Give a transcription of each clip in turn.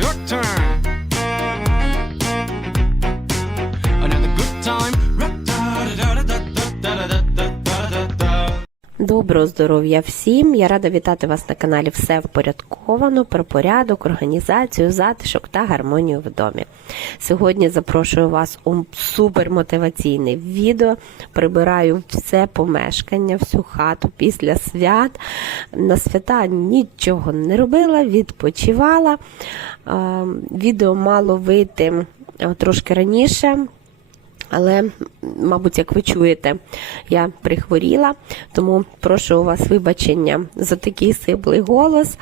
Your turn. Доброго здоров'я всім! Я рада вітати вас на каналі Все впорядковано про порядок, організацію, затишок та гармонію в домі. Сьогодні запрошую вас у супермотиваційне відео. Прибираю все помешкання, всю хату після свят. На свята нічого не робила, відпочивала. Е, Відео мало вийти е, трошки раніше. Але, мабуть, як ви чуєте, я прихворіла, тому прошу у вас вибачення за такий сиплий голос.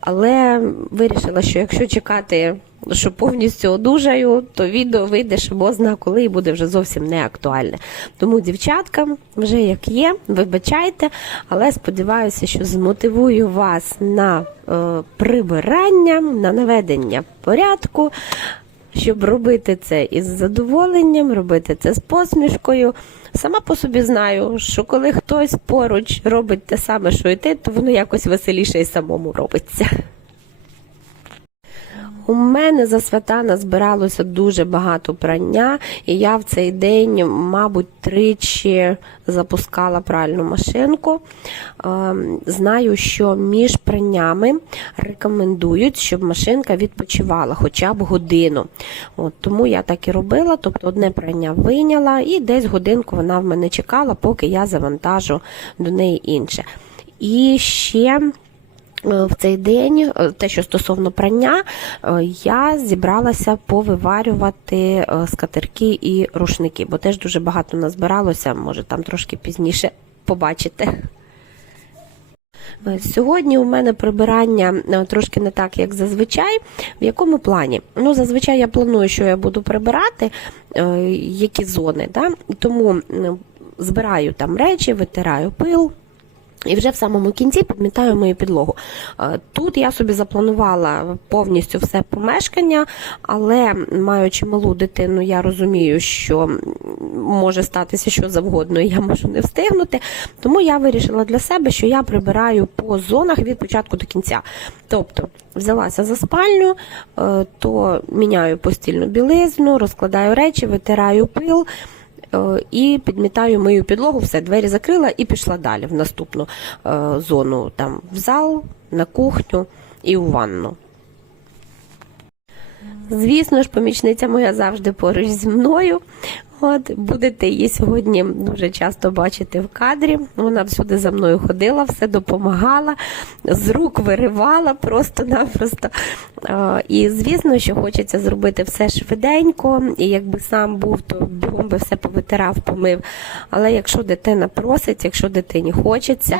Але вирішила, що якщо чекати, що повністю одужаю, то відео вийде шибозна, коли і буде вже зовсім не актуальне. Тому, дівчаткам, вже як є, вибачайте, але сподіваюся, що змотивую вас на е, прибирання, на наведення порядку щоб робити це із задоволенням, робити це з посмішкою. Сама по собі знаю, що коли хтось поруч робить те саме, що і ти, то воно якось веселіше і самому робиться. У мене за свята назбиралося дуже багато прання, і я в цей день, мабуть, тричі запускала пральну машинку. Ем, Знаю, що між праннями рекомендують, щоб машинка відпочивала хоча б годину. От, тому я так і робила, тобто одне прання вийняла, і десь годинку вона в мене чекала, поки я завантажу до неї інше. І ще. Е, В цей день, е, те, що стосовно прання, е, я зібралася повиварювати скатерки і рушники, бо теж дуже багато назбиралося, може там трошки пізніше побачите. Сьогодні у мене прибирання трошки не так, як зазвичай. В якому плані? Ну, зазвичай я планую, що я буду прибирати, які зони. Да? Тому збираю там речі, витираю пил. І вже в самому кінці підмітаю мою підлогу. Е, Тут я собі запланувала повністю все помешкання, але маючи малу дитину, я розумію, що може статися що завгодно, і я можу не встигнути. Тому я вирішила для себе, що я прибираю по зонах від початку до кінця. Тобто взялася за спальню, е, то міняю постільну білизну, розкладаю речі, витираю пил. Е, І підмітаю мою підлогу, все, двері закрила і пішла далі в наступну е, зону, там в зал, на кухню і у ванну. Звісно ж, помічниця моя завжди поруч зі мною. От будете її сьогодні дуже часто бачити в кадрі. Вона всюди за мною ходила, все допомагала, з рук виривала просто-напросто. І звісно, що хочеться зробити все швиденько, і якби сам був, то бігом би все повитирав, помив. Але якщо дитина просить, якщо дитині хочеться,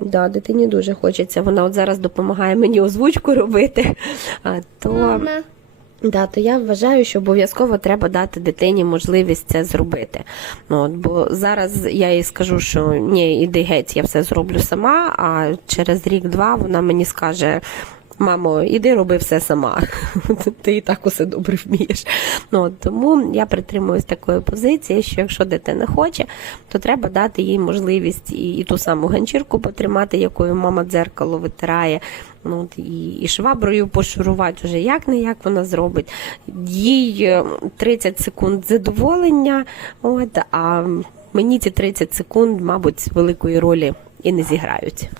да, дитині дуже хочеться. Вона от зараз допомагає мені озвучку робити, то. Да, то я вважаю, що обов'язково треба дати дитині можливість це зробити. Ну, от, бо зараз я їй скажу, що ні, іди геть, я все зроблю сама, а через рік-два вона мені скаже. Мамо, іди роби все сама. Ти і так усе добре вмієш. Ну, тому я притримуюсь такої позиції, що якщо дитина хоче, то треба дати їй можливість і, і ту саму ганчірку потримати, якою мама дзеркало витирає. Ну, і, і шваброю пошурувати вже як не як вона зробить. Їй е, 30 секунд задоволення, от, а мені ці 30 секунд, мабуть, великої ролі і не зіграють.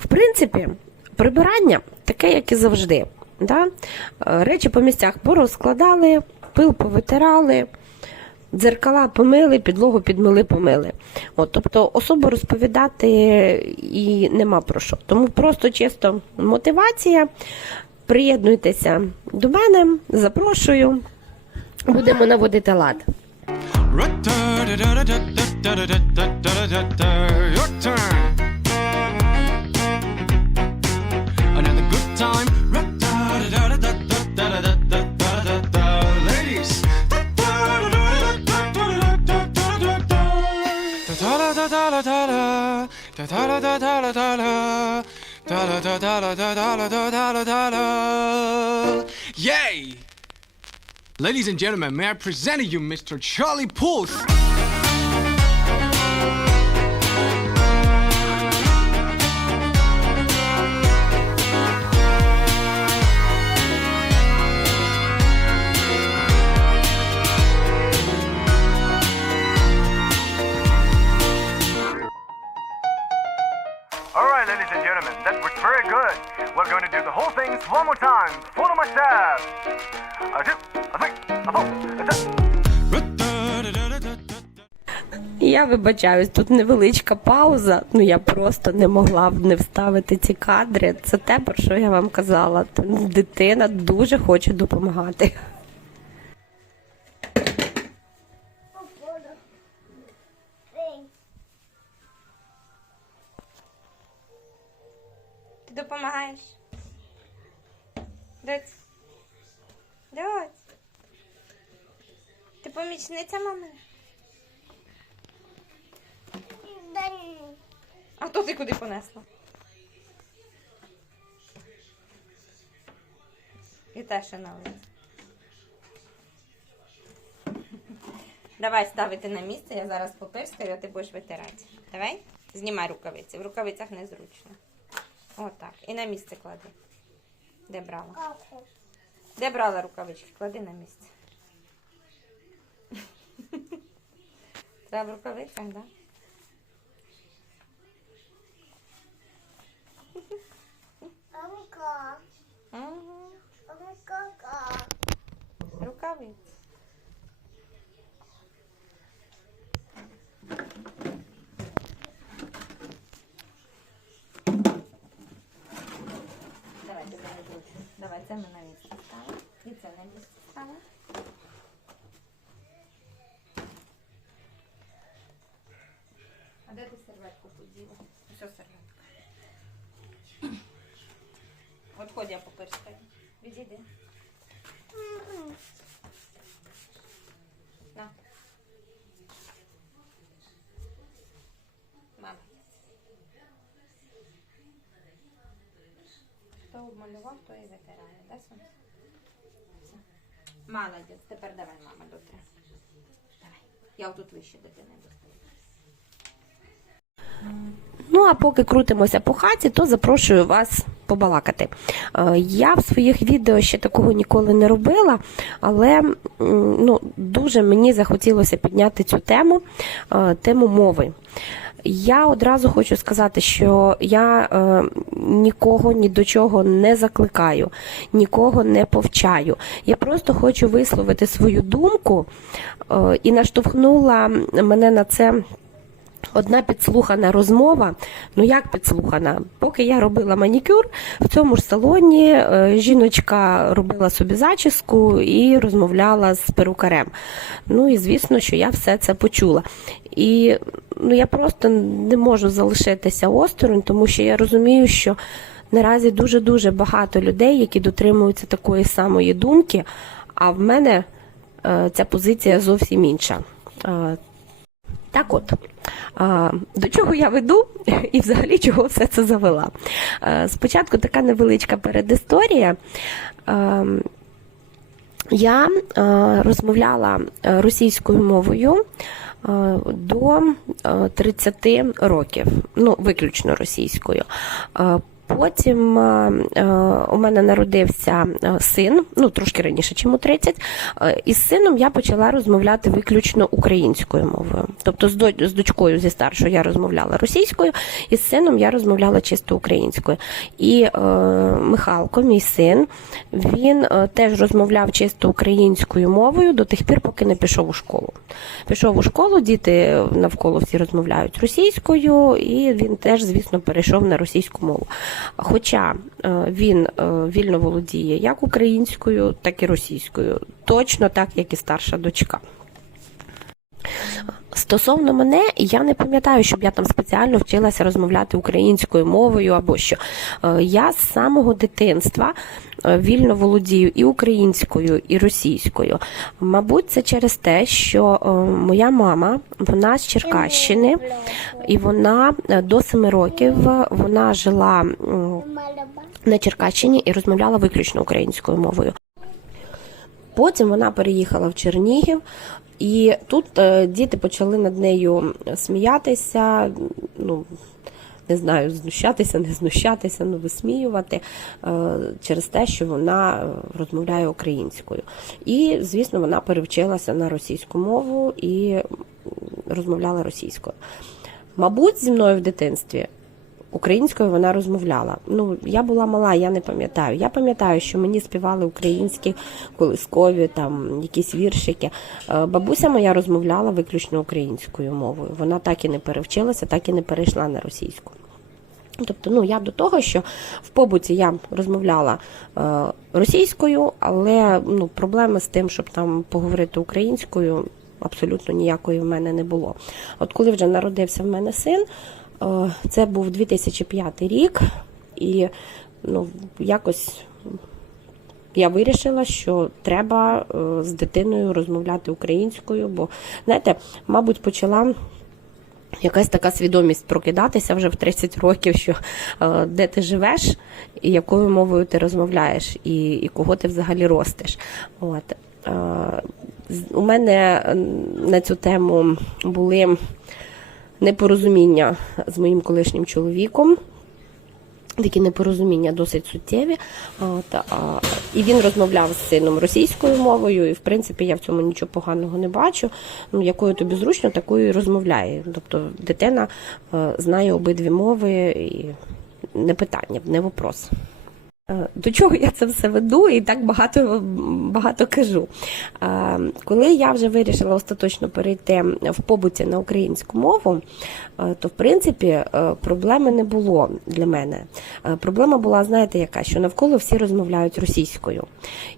В принципі, прибирання таке, як і завжди. Да? Е, Речі по місцях порозкладали, пил повитирали, дзеркала помили, підлогу підмили, помили. От, тобто особо розповідати і нема про що. Тому просто чисто мотивація. Приєднуйтеся до мене, запрошую. Будемо наводити лад. Your turn. da da da da da da da da da Yay! Ladies and gentlemen, may I present to you Mr. Charlie Puth? Вибачаюсь, тут невеличка пауза. Ну я просто не могла б не вставити ці кадри. Це те, про що я вам казала. Дитина дуже хоче допомагати. Ти допомагаєш? Доць. Доць. Ти помічниця мами? То ти куди понесла? І те ще на. Давай ставити на місце, я зараз попирскаю, а ти будеш витирати. Давай? Знімай рукавиці. В рукавицях незручно. Отак. І на місце клади. Де брала? Де брала рукавички? Клади на місце. Треба в рукавицях, так? Да? Угу. Рукавиці. Давай, ти зараз зручно. Давай, це ми на місце ставимо. І це на місце ставимо. А де ти серветку поділа? Що серветка? От ходь я поперскаю. Відійди. На. Мама. Хто обмалював, то і витирає, да, сонце? Все. Тепер давай, мама, дотри. Давай. Я отут вище дитини достаю. Ну а поки крутимося по хаті, то запрошую вас побалакати. Е, Я в своїх відео ще такого ніколи не робила, але ну, дуже мені захотілося підняти цю тему, е, тему мови. Я одразу хочу сказати, що я е, нікого ні до чого не закликаю, нікого не повчаю. Я просто хочу висловити свою думку е, і наштовхнула мене на це. Одна підслухана розмова. Ну як підслухана? Поки я робила манікюр, в цьому ж салоні е, жіночка робила собі зачіску і розмовляла з перукарем. Ну і звісно, що я все це почула. І ну я просто не можу залишитися осторонь, тому що я розумію, що наразі дуже дуже багато людей, які дотримуються такої самої думки. А в мене е, ця позиція зовсім інша. Е, так от, до чого я веду і взагалі чого все це завела. Е, Спочатку така невеличка передісторія. Е, Я е, розмовляла е, російською мовою е, до е, 30 років, ну, виключно російською. Потім е, е, у мене народився е, син, ну трошки раніше, чим у 30. Е, І з сином я почала розмовляти виключно українською мовою. Тобто з до- з дочкою зі старшою я розмовляла російською, і з сином я розмовляла чисто українською. І е, Михалко, мій син, він теж розмовляв чисто українською мовою до тих пір, поки не пішов у школу. Пішов у школу, діти навколо всі розмовляють російською, і він теж, звісно, перейшов на російську мову. Хоча е, він е, вільно володіє як українською, так і російською, точно так, як і старша дочка. Стосовно мене, я не пам'ятаю, щоб я там спеціально вчилася розмовляти українською мовою або що. Е, Я з самого дитинства вільно володію і українською, і російською. Мабуть, це через те, що е, моя мама, вона з Черкащини, і вона е, до семи років е, вона жила на Черкащині і розмовляла виключно українською мовою. Потім вона переїхала в Чернігів, і тут е, діти почали над нею сміятися. Ну, не знаю, знущатися, не знущатися, ну висміювати е, через те, що вона е, розмовляє українською. І, звісно, вона перевчилася на російську мову і розмовляла російською. Мабуть, зі мною в дитинстві Українською вона розмовляла. Ну, я була мала, я не пам'ятаю. Я пам'ятаю, що мені співали українські колискові, там якісь віршики. Е, Бабуся моя розмовляла виключно українською мовою. Вона так і не перевчилася, так і не перейшла на російську. Тобто, ну я до того, що в побуті я розмовляла е, російською, але ну, проблеми з тим, щоб там поговорити українською, абсолютно ніякої в мене не було. От коли вже народився в мене син, е, це був 2005 рік, і ну, якось я вирішила, що треба е, з дитиною розмовляти українською, бо знаєте, мабуть, почала. Якась така свідомість прокидатися вже в 30 років, що е, де ти живеш, і якою мовою ти розмовляєш, і, і кого ти взагалі ростеш. От. Е, у мене е, на цю тему були непорозуміння з моїм колишнім чоловіком. Такі непорозуміння досить суттєві. От, а, і він розмовляв з сином російською мовою, і в принципі я в цьому нічого поганого не бачу. Ну, якою тобі зручно, такою і розмовляє. Тобто дитина е, знає обидві мови, і не питання, не вопрос. Е, До чого я це все веду і так багато, багато кажу. Е, Коли я вже вирішила остаточно перейти в побуті на українську мову, е, то в принципі проблеми не було для мене. Проблема була, знаєте, яка, що навколо всі розмовляють російською.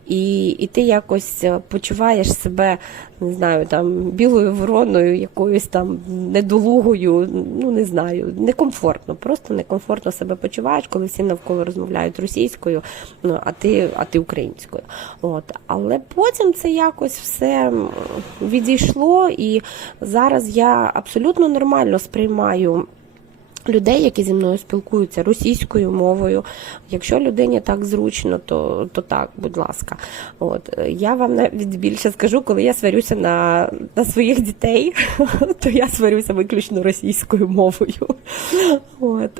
І, і ти якось почуваєш себе, не знаю, там білою вороною, якоюсь там недолугою, ну не знаю, некомфортно, просто некомфортно себе почуваєш, коли всі навколо розмовляють російською, ну а ти, а ти українською. От. Але потім це якось все відійшло, і зараз я абсолютно нормально сприймаю. Людей, які зі мною спілкуються російською мовою. Якщо людині так зручно, то, то так, будь ласка. От я вам навіть більше скажу, коли я сварюся на, на своїх дітей, то я сварюся виключно російською мовою. От.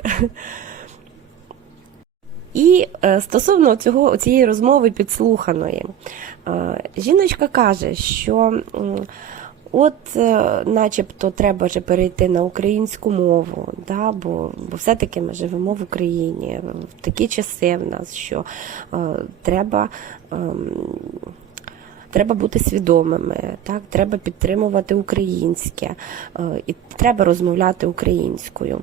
І е, стосовно цього цієї розмови підслуханої, е, жіночка каже, що от, е, начебто, треба вже перейти на українську мову, да, бо, бо все-таки ми живемо в Україні в такі часи в нас, що е, треба. ем, Треба бути свідомими, так треба підтримувати українське е, і треба розмовляти українською.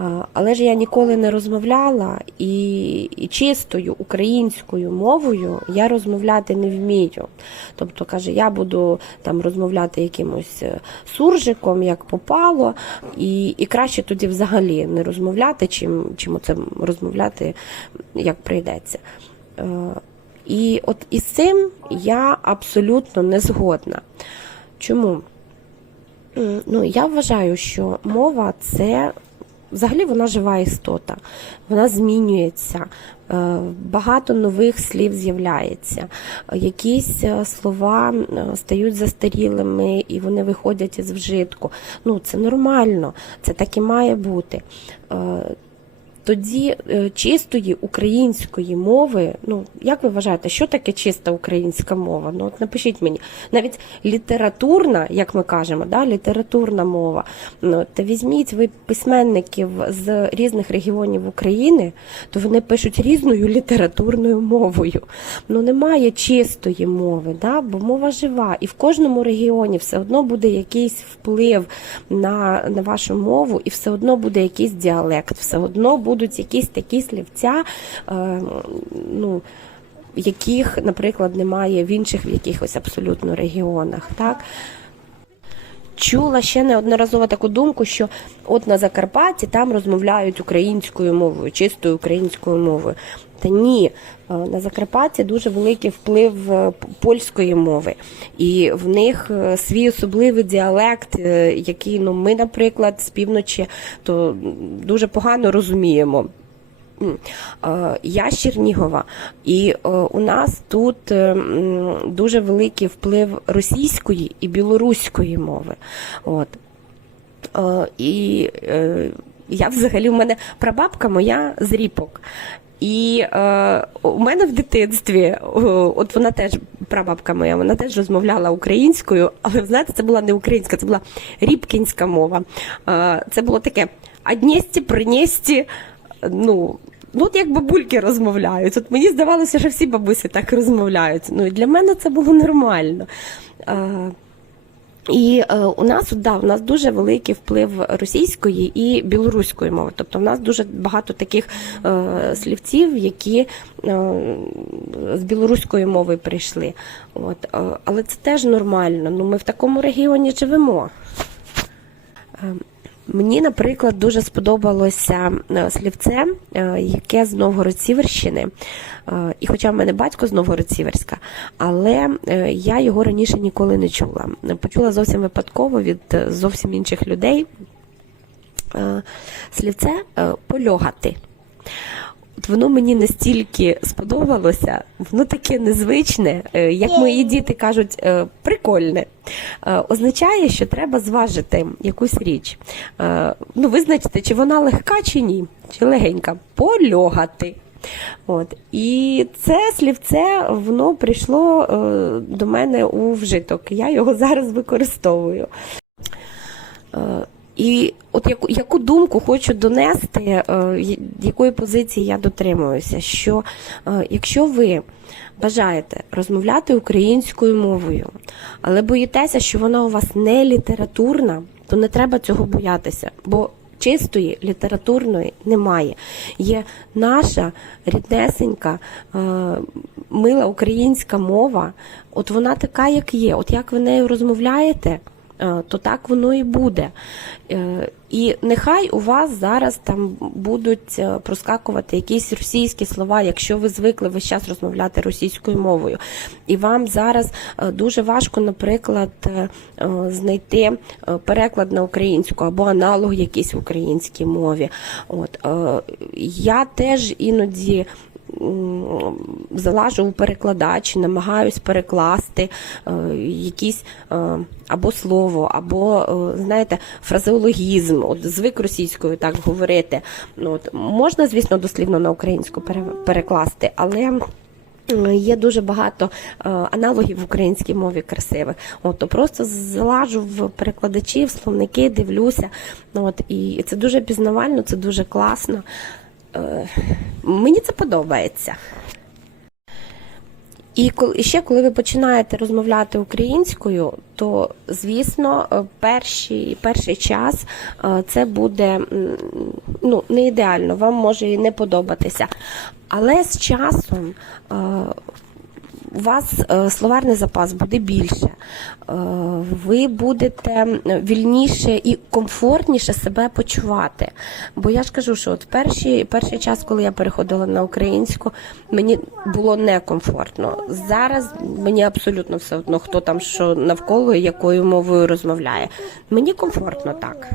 Е, Але ж я ніколи не розмовляла і, і чистою українською мовою я розмовляти не вмію. Тобто каже, я буду там розмовляти якимось е, суржиком, як попало, і, і краще тоді взагалі не розмовляти, чим, чим оце розмовляти як прийдеться. Е, і от із цим я абсолютно не згодна. Чому? Ну, я вважаю, що мова це взагалі вона жива істота, вона змінюється. е, Багато нових слів з'являється, е, якісь е, слова е, стають застарілими і вони виходять із вжитку. Ну, це нормально, це так і має бути. Тоді е, чистої української мови, ну як ви вважаєте, що таке чиста українська мова? Ну от напишіть мені, навіть літературна, як ми кажемо, да, літературна мова. Ну та візьміть ви письменників з різних регіонів України, то вони пишуть різною літературною мовою. Ну немає чистої мови, да, бо мова жива, і в кожному регіоні все одно буде якийсь вплив на, на вашу мову, і все одно буде якийсь діалект, все одно будуть якісь такі слівця. Е, ну, яких, наприклад, немає в інших в якихось абсолютно регіонах. Так? Чула ще неодноразово таку думку, що от на Закарпатті там розмовляють українською мовою, чистою українською мовою. Та ні, е, на Закарпатті дуже великий вплив е, польської мови, і в них е, свій особливий діалект, який ну ми, наприклад, з півночі то дуже погано розуміємо. Я з Чернігова, і у нас тут дуже великий вплив російської і білоруської мови. От. І я взагалі в мене прабабка моя з ріпок. І е, у мене в дитинстві, о, от вона теж, прабабка моя, вона теж розмовляла українською, але знаєте, це була не українська, це була рібкінська мова. Е, це було таке «однєсті, принєсті, ну. Ну, от як бабульки розмовляють. От мені здавалося, що всі бабусі так розмовляють. Ну і для мене це було нормально. І е, у нас да, у нас дуже великий вплив російської і білоруської мови. Тобто, в нас дуже багато таких е, слівців, які е, з білоруської мови прийшли. От, е, але це теж нормально. Ну, ми в такому регіоні живемо. Е, Мені, наприклад, дуже сподобалося е, слівце, е, яке з Новгород-Сіверщини. Е, І хоча в мене батько з Новгород-Сіверська, але я його раніше ніколи не чула. Почула зовсім випадково від зовсім інших людей. Слівце польогати. От воно мені настільки сподобалося, воно таке незвичне, е, як мої діти кажуть, е, прикольне. Е, Означає, що треба зважити якусь річ. Ну, визначити, чи вона легка чи ні, чи легенька. Польогати. От. І це слівце воно прийшло до мене у вжиток. Я його зараз використовую. І от яку, яку думку хочу донести, е, якої позиції я дотримуюся, що е, якщо ви бажаєте розмовляти українською мовою, але боїтеся, що вона у вас не літературна, то не треба цього боятися, бо чистої літературної немає. Є наша ріднесенька, е, мила українська мова, от вона така, як є. От як ви нею розмовляєте, то так воно і буде. Е, І нехай у вас зараз там будуть е, проскакувати якісь російські слова, якщо ви звикли весь час розмовляти російською мовою. І вам зараз е, дуже важко, наприклад, е, е, знайти е, переклад на українську або аналог якийсь в українській мові. От е, я теж іноді залажу у перекладач, намагаюсь перекласти е, якісь е, або слово, або, е, знаєте, фразеологізм, от звик російською так говорити. Ну, от, можна, звісно, дослівно на українську перекласти, але. Є дуже багато аналогів в українській мові красивих. От, то просто залажу в перекладачів, словники, дивлюся. Ну, От, і це дуже пізнавально, це дуже класно. Е, мені це подобається. І ще коли ви починаєте розмовляти українською, то звісно, е, перший, перший час е, це буде ну, не ідеально, вам може і не подобатися. Але з часом у вас е, словарний запас буде більше, е, ви будете вільніше і комфортніше себе почувати. Бо я ж кажу, що от перший, перший час, коли я переходила на українську, мені було некомфортно. Зараз мені абсолютно все одно, хто там що навколо і якою мовою розмовляє. Мені комфортно так.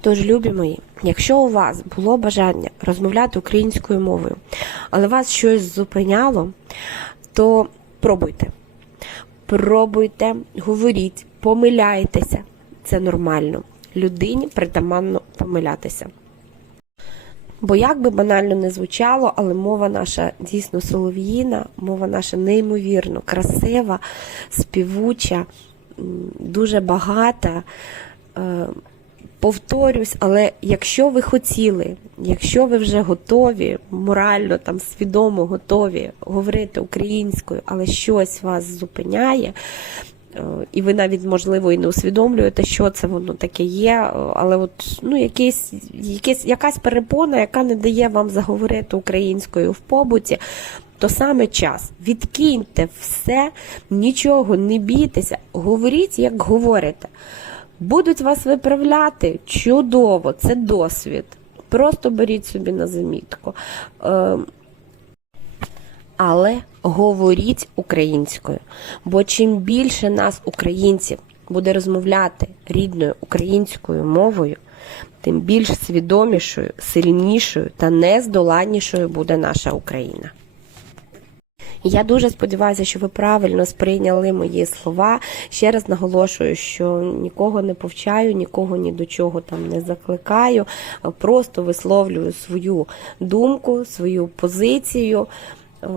Тож, любі мої, якщо у вас було бажання розмовляти українською мовою, але вас щось зупиняло, то пробуйте. Пробуйте, говоріть, помиляйтеся. Це нормально. Людині притаманно помилятися. Бо як би банально не звучало, але мова наша дійсно солов'їна, мова наша неймовірно красива, співуча, дуже багата. Повторюсь, але якщо ви хотіли, якщо ви вже готові, морально там свідомо готові говорити українською, але щось вас зупиняє, е, і ви навіть можливо і не усвідомлюєте, що це воно таке є, е, але от ну якийсь, якийсь якась перепона, яка не дає вам заговорити українською в побуті. То саме час. Відкиньте все, нічого не бійтеся, говоріть, як говорите. Будуть вас виправляти чудово, це досвід. Просто беріть собі на замітку. Е, але говоріть українською. Бо чим більше нас, українців, буде розмовляти рідною українською мовою, тим більш свідомішою, сильнішою та нездоланнішою буде наша Україна. Я дуже сподіваюся, що ви правильно сприйняли мої слова. Ще раз наголошую, що нікого не повчаю, нікого ні до чого там не закликаю. Просто висловлюю свою думку, свою позицію. Е,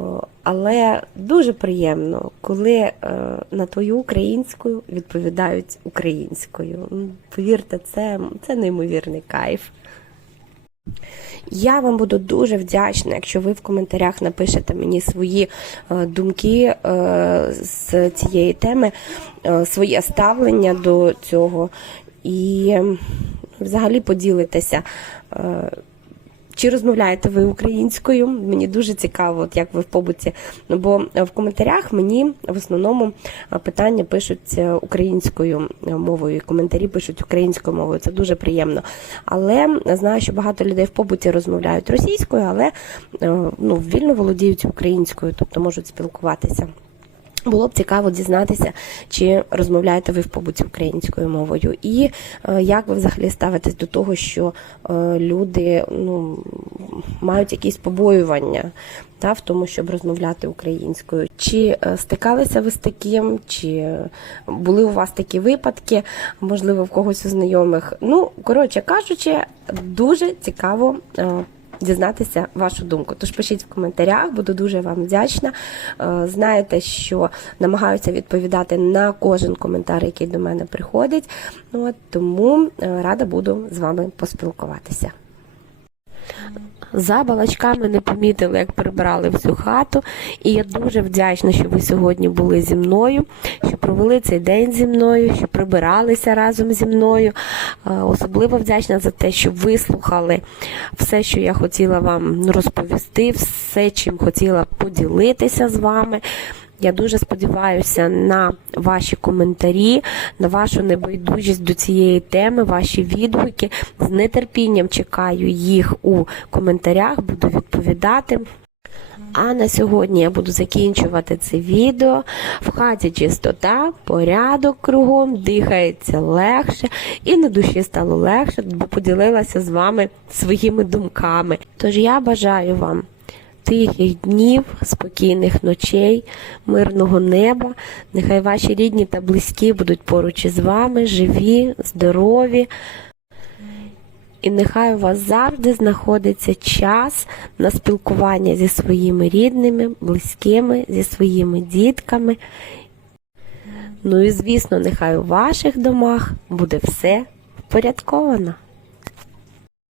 Але дуже приємно, коли е, на твою українську відповідають українською. Повірте, це, це неймовірний кайф. Я вам буду дуже вдячна, якщо ви в коментарях напишете мені свої е, думки е, з цієї теми, е, своє ставлення до цього і взагалі поділитеся. Е, Чи розмовляєте ви українською? Мені дуже цікаво, от як ви в побуті. Ну бо в коментарях мені в основному е, питання пишуть е, українською е, мовою, коментарі пишуть українською мовою. Це дуже приємно. Але знаю, що багато людей в побуті розмовляють російською, але е, ну, вільно володіють українською, тобто можуть спілкуватися. Було б цікаво дізнатися, чи розмовляєте ви в побуті українською мовою, і е, як ви взагалі ставитесь до того, що е, люди ну, мають якісь побоювання та, в тому, щоб розмовляти українською. Чи е, стикалися ви з таким, чи були у вас такі випадки, можливо, в когось у знайомих? Ну, коротше кажучи, дуже цікаво. Дізнатися вашу думку. Тож пишіть в коментарях, буду дуже вам вдячна. Е, Знаєте, що намагаюся відповідати на кожен коментар, який до мене приходить. От, тому е, рада буду з вами поспілкуватися. За балачками не помітили, як прибирали всю хату. І я дуже вдячна, що ви сьогодні були зі мною, що провели цей день зі мною, що прибиралися разом зі мною. Е, Особливо вдячна за те, що вислухали все, що я хотіла вам розповісти, все, чим хотіла поділитися з вами. Я дуже сподіваюся на ваші коментарі, на вашу небайдужість до цієї теми, ваші відгуки. З нетерпінням чекаю їх у коментарях, буду відповідати. А на сьогодні я буду закінчувати це відео. В хаті чистота, порядок кругом, дихається легше, і на душі стало легше, бо поділилася з вами своїми думками. Тож я бажаю вам тихих днів, спокійних ночей, мирного неба. Нехай ваші рідні та близькі будуть поруч із вами, живі, здорові. І нехай у вас завжди знаходиться час на спілкування зі своїми рідними, близькими, зі своїми дітками. Ну і звісно, нехай у ваших домах буде все впорядковано.